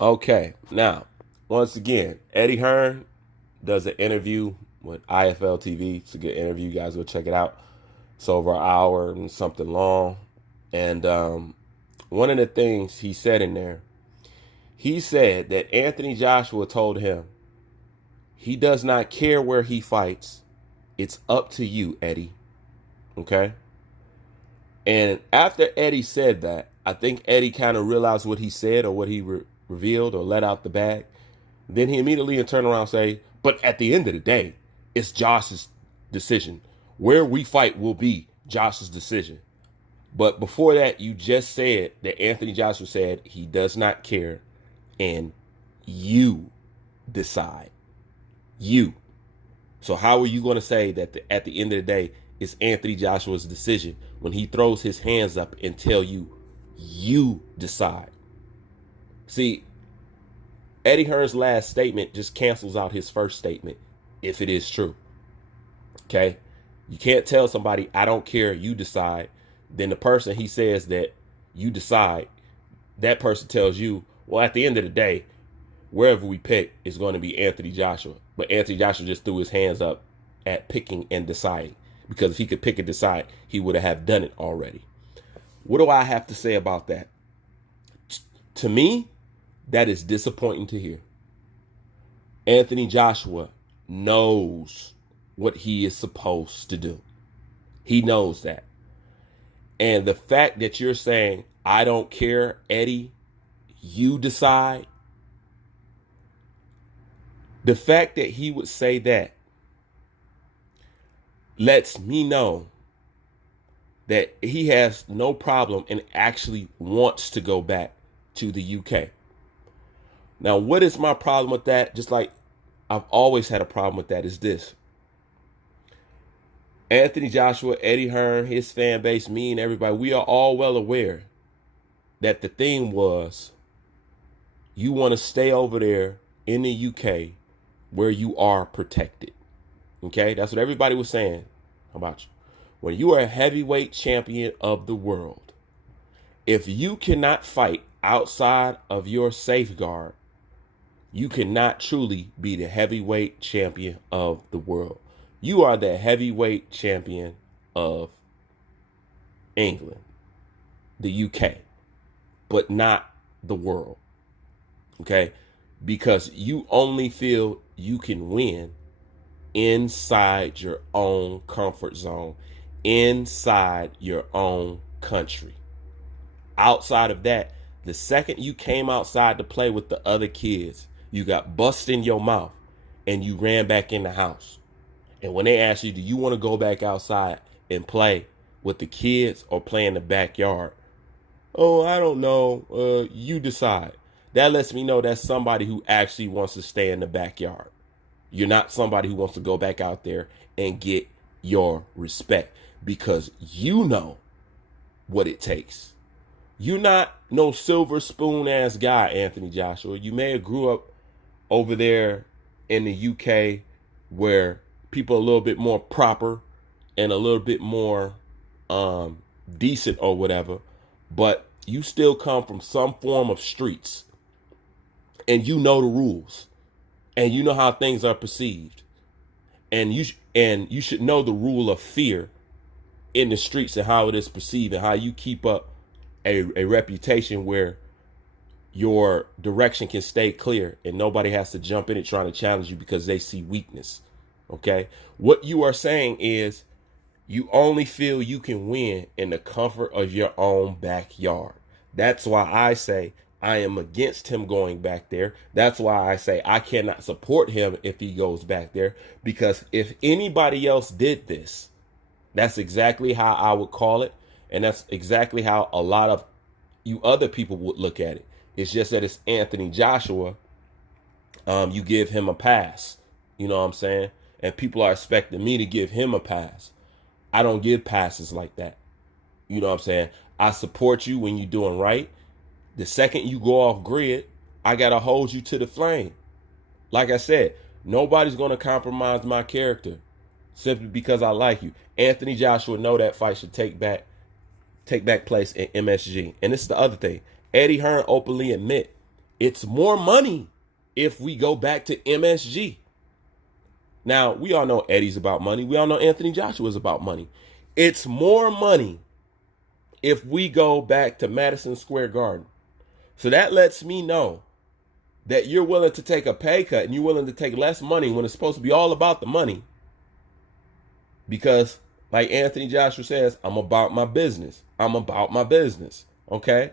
Okay, now, once again, Eddie Hearn does an interview with IFL TV. It's a good interview. You guys go check it out. It's over an hour and something long. And one of the things he said in there, he said that Anthony Joshua told him he does not care where he fights. It's up to you, Eddie. Okay? And after Eddie said that, I think Eddie kind of realized what he said or what he revealed or let out the bag. Then he immediately turned around and say, but at the end of the day, it's Josh's decision. Where we fight will be Josh's decision. But before that, you just said that Anthony Joshua said he does not care and you decide. You. So how are you going to say that at the end of the day, it's Anthony Joshua's decision when he throws his hands up and tell you, you decide? See, Eddie Hearn's last statement just cancels out his first statement if it is true. Okay? You can't tell somebody, I don't care, you decide. Then the person he says that you decide, that person tells you, well, at the end of the day, wherever we pick is going to be Anthony Joshua. But Anthony Joshua just threw his hands up at picking and deciding. Because if he could pick and decide, he would have done it already. What do I have to say about that? To me, that is disappointing to hear. Anthony Joshua knows what he is supposed to do. He knows that. And the fact that you're saying, I don't care, Eddie, you decide. The fact that he would say that lets me know that he has no problem and actually wants to go back to the UK. Now, what is my problem with that? Just like I've always had a problem with that, is this. Anthony Joshua, Eddie Hearn, his fan base, me and everybody, we are all well aware that the thing was you want to stay over there in the UK where you are protected. Okay? That's what everybody was saying about you. When you are a heavyweight champion of the world, if you cannot fight outside of your safeguard, you cannot truly be the heavyweight champion of the world. You are the heavyweight champion of England, the UK, but not the world. Okay? Because you only feel you can win inside your own comfort zone, inside your own country. Outside of that, the second you came outside to play with the other kids, you got bust in your mouth and you ran back in the house. And when they ask you, do you want to go back outside and play with the kids or play in the backyard? Oh, I don't know. You decide. That lets me know that's somebody who actually wants to stay in the backyard. You're not somebody who wants to go back out there and get your respect because you know what it takes. You're not no silver spoon ass guy, Anthony Joshua. You may have grew up over there in the UK where people are a little bit more proper and a little bit more decent or whatever, but you still come from some form of streets and you know the rules and you know how things are perceived, and you should know the rule of fear in the streets and how it is perceived and how you keep up a reputation where your direction can stay clear and nobody has to jump in it trying to challenge you because they see weakness. Okay? What you are saying is you only feel you can win in the comfort of your own backyard. That's why I say I am against him going back there. That's why I say I cannot support him if he goes back there, because if anybody else did this, that's exactly how I would call it. And that's exactly how a lot of you other people would look at it. It's just that it's Anthony Joshua. You give him a pass. You know what I'm saying? And people are expecting me to give him a pass. I don't give passes like that. You know what I'm saying? I support you when you're doing right. The second you go off grid, I got to hold you to the flame. Like I said, nobody's going to compromise my character simply because I like you. Anthony Joshua know that fight should take back place in MSG. And this is the other thing. Eddie Hearn openly admit It's more money if we go back to MSG. Now, we all know Eddie's about money. We all know Anthony Joshua is about money. It's more money if we go back to Madison Square Garden. So that lets me know that you're willing to take a pay cut and you're willing to take less money when it's supposed to be all about the money. Because, like Anthony Joshua says, I'm about my business. I'm about my business. Okay?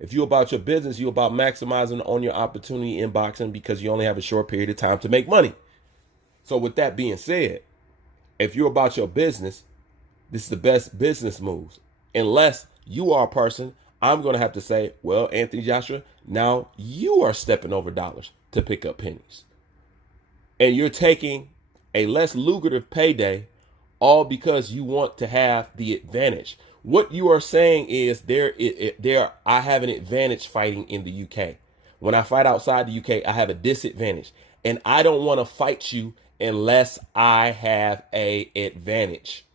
If you're about your business, you're about maximizing on your opportunity in boxing because you only have a short period of time to make money. So with that being said, if you're about your business, this is the best business moves. Unless you are a person, I'm going to have to say, well, Anthony Joshua, now you are stepping over dollars to pick up pennies. And you're taking a less lucrative payday all because you want to have the advantage. What you are saying is I have an advantage fighting in the UK. When I fight outside the UK, I have a disadvantage. And I don't want to fight you unless I have an advantage.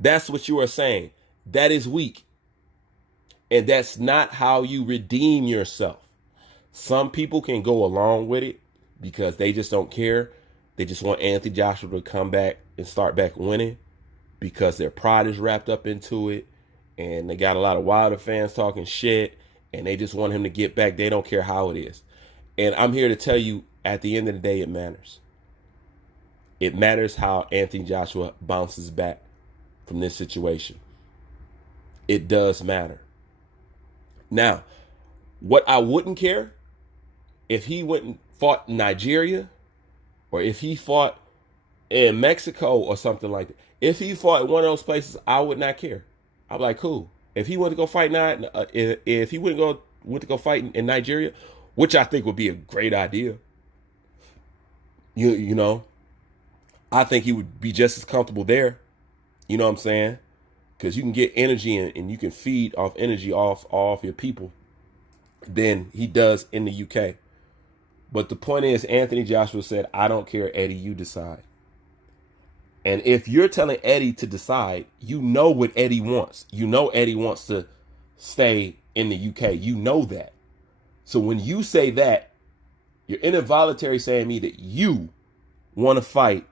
That's what you are saying. That is weak. And that's not how you redeem yourself. Some people can go along with it because they just don't care. They just want Anthony Joshua to come back and start back winning because their pride is wrapped up into it. And they got a lot of Wilder fans talking shit. And they just want him to get back. They don't care how it is. And I'm here to tell you, at the end of the day, it matters. It matters how Anthony Joshua bounces back from this situation. It does matter. Now, what I wouldn't care if he went and fought in Nigeria or if he fought in Mexico or something like that. If he fought in one of those places, I would not care. I'm like, cool. If he went to go fight if he went to go fight in Nigeria, which I think would be a great idea. You know, I think he would be just as comfortable there. You know what I'm saying? Because you can get energy and you can feed off energy off your people than he does in the UK. But the point is, Anthony Joshua said, I don't care, Eddie, you decide. And if you're telling Eddie to decide, you know what Eddie wants. You know Eddie wants to stay in the UK. You know that. So when you say that, you're involuntarily saying to me that you want to fight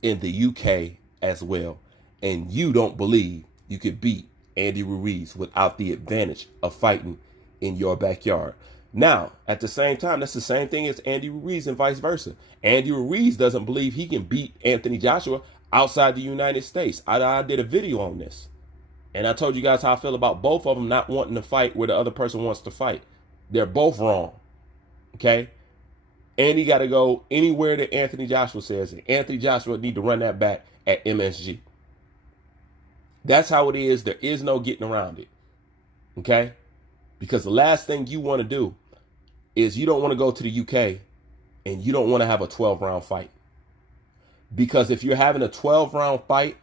in the UK as well. And you don't believe you could beat Andy Ruiz without the advantage of fighting in your backyard. Now, at the same time, that's the same thing as Andy Ruiz and vice versa. Andy Ruiz doesn't believe he can beat Anthony Joshua outside the United States. I did a video on this. And I told you guys how I feel about both of them not wanting to fight where the other person wants to fight. They're both wrong. Okay? Andy got to go anywhere that Anthony Joshua says. And Anthony Joshua need to run that back at MSG. That's how it is. There is no getting around it. Okay? Because the last thing you want to do is you don't want to go to the UK and you don't want to have a 12-round fight. Because if you're having a 12-round fight,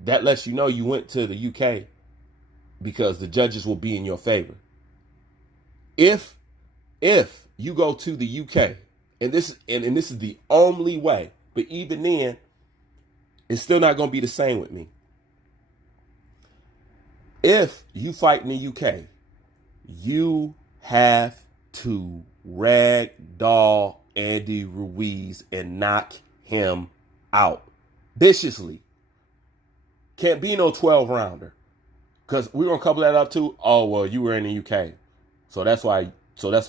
that lets you know you went to the UK because the judges will be in your favor. If you go to the UK, and this is the only way, but even then, it's still not going to be the same with me. If you fight in the UK, you have to ragdoll Andy Ruiz and knock him out viciously. Can't be no 12-rounder. Because we're going to couple that up too. Oh, well, you were in the UK. So that's why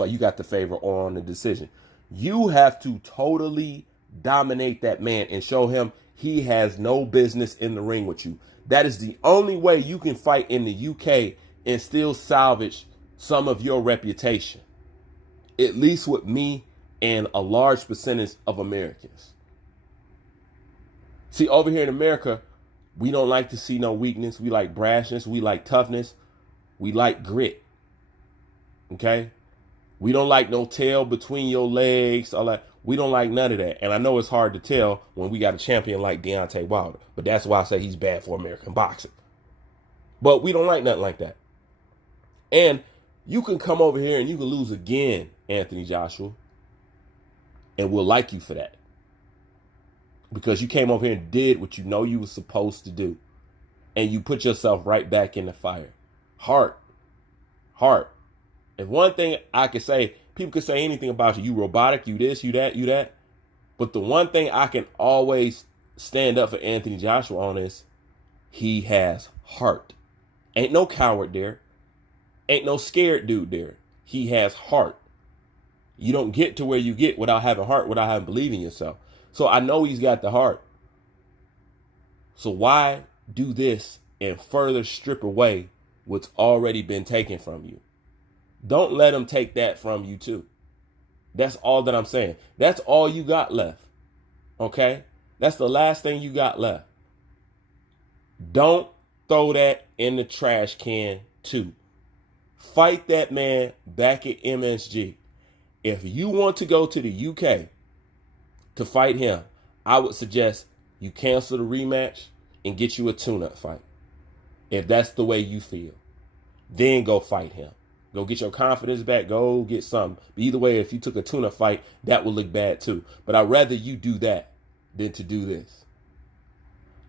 you got the favor on the decision. You have to totally dominate that man and show him he has no business in the ring with you. That is the only way you can fight in the UK and still salvage some of your reputation. At least with me and a large percentage of Americans. See, over here in America, we don't like to see no weakness. We like brashness. We like toughness. We like grit. Okay? We don't like no tail between your legs. All that. We don't like none of that. And I know it's hard to tell when we got a champion like Deontay Wilder. But that's why I say he's bad for American boxing. But we don't like nothing like that. And you can come over here and you can lose again, Anthony Joshua. And we'll like you for that. Because you came over here and did what you know you were supposed to do. And you put yourself right back in the fire. Heart. If one thing I could say, people could say anything about you. You robotic, you this, you that, you that. But the one thing I can always stand up for Anthony Joshua on is he has heart. Ain't no coward there. Ain't no scared dude there. He has heart. You don't get to where you get without having heart, without having belief in yourself. So I know he's got the heart. So why do this and further strip away what's already been taken from you? Don't let him take that from you too. That's all that I'm saying. That's all you got left. Okay? That's the last thing you got left. Don't throw that in the trash can too. Fight that man back at MSG. If you want to go to the UK to fight him, I would suggest you cancel the rematch and get you a tune-up fight. If that's the way you feel, then go fight him. Go get your confidence back. Go get something. But either way, if you took a tune-up fight, that would look bad too. But I'd rather you do that than to do this.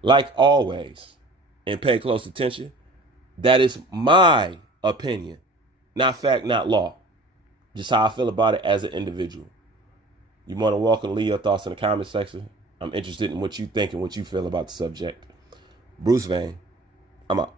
Like always, and pay close attention, that is my opinion. Not fact, not law. Just how I feel about it as an individual. You're more than welcome to leave your thoughts in the comment section. I'm interested in what you think and what you feel about the subject. Bruce Vane, I'm out.